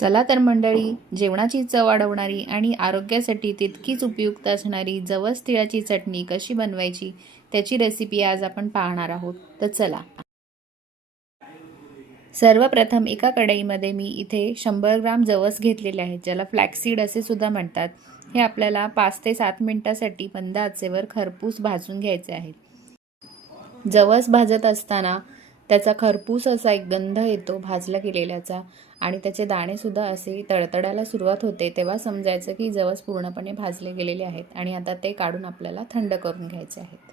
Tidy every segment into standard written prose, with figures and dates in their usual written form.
चला तर मंडळी, जेवणाची चव वाढवणारी आणि आरोग्यासाठी तितकीच उपयुक्त असणारी जवस तिळाची चटणी कशी बनवायची त्याची रेसिपी आज आपण पाहणार आहोत. तर चला. सर्वप्रथम एका कढईमध्ये मी इथे 100 ग्राम जवस घेतलेले आहेत, ज्याला फ्लॅक्सीड असे सुद्धा म्हणतात. हे आपल्याला 5 ते 7 मिनिटांसाठी मंद आचेवर खरपूस भाजून घ्यायचे आहेत. जवस भाजत असताना त्याचा खरपूस असा एक गंध येतो भाजला गेलेल्याचा आणि त्याचे दाणेसुद्धा असे तडतडायला सुरुवात होते, तेव्हा समजायचं की जवस पूर्णपणे भाजले गेलेले आहेत आणि आता ते काढून आपल्याला थंड करून घ्यायचे आहेत.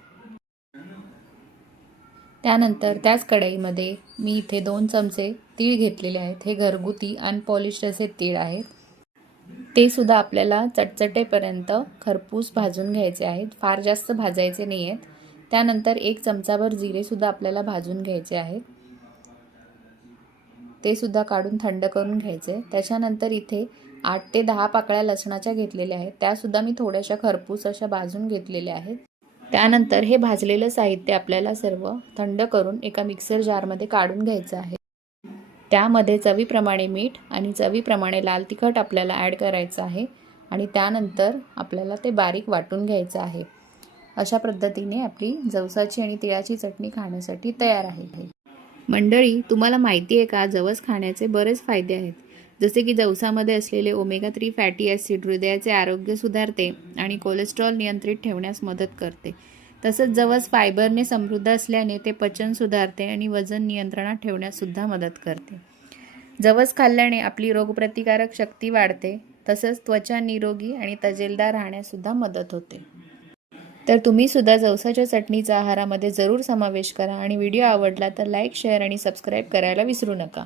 त्यानंतर त्याच कढईमध्ये मी इथे 2 चमचे तीळ घेतलेले आहेत. हे घरगुती अनपॉलिश्ड असे तीळ आहेत. ते सुद्धा आपल्याला चटचटेपर्यंत खरपूस भाजून घ्यायचे आहेत, फार जास्त भाजायचे नाही आहेत. त्यानंतर 1 चमचाभर जिरेसुद्धा आपल्याला भाजून घ्यायचे आहेत. ते सुद्धा काढून थंड करून घ्यायचे. त्याच्यानंतर इथे 8 ते 10 पाकळ्या लसणाच्या घेतलेल्या आहेत, त्यासुद्धा मी थोड्याशा खरपूस अशा भाजून घेतलेल्या आहेत. त्यानंतर हे भाजलेलं साहित्य आपल्याला सर्व थंड करून एका मिक्सर जारमध्ये काढून घ्यायचं आहे. त्यामध्ये चवीप्रमाणे मीठ आणि चवीप्रमाणे लाल तिखट आपल्याला ॲड करायचं आहे आणि त्यानंतर आपल्याला ते बारीक वाटून घ्यायचं आहे. अशा पद्धतीने आपली जवसाची आणि तिळाची चटणी खाण्यासाठी तयार आहे. मंडळी, तुम्हाला माहिती आहे का, जवस खाण्याचे बरेच फायदे आहेत. जसे की जवसामध्ये असलेले ओमेगा 3 फॅटी ॲसिड हृदयाचे आरोग्य सुधारते आणि कोलेस्ट्रॉल नियंत्रित ठेवण्यास मदत करते. तसंच जवस फायबरने समृद्ध असल्याने ते पचन सुधारते आणि वजन नियंत्रणात ठेवण्याससुद्धा मदत करते. जवस खाल्ल्याने आपली रोगप्रतिकारक शक्ती वाढते, तसंच त्वचा निरोगी आणि तजेलदार राहण्याससुद्धा मदत होते. तर तुम्हीसुद्धा जवसाच्या चटणीचा आहारामध्ये जरूर समावेश करा आणि व्हिडिओ आवडला तर लाईक, शेअर आणि सबस्क्राईब करायला विसरू नका.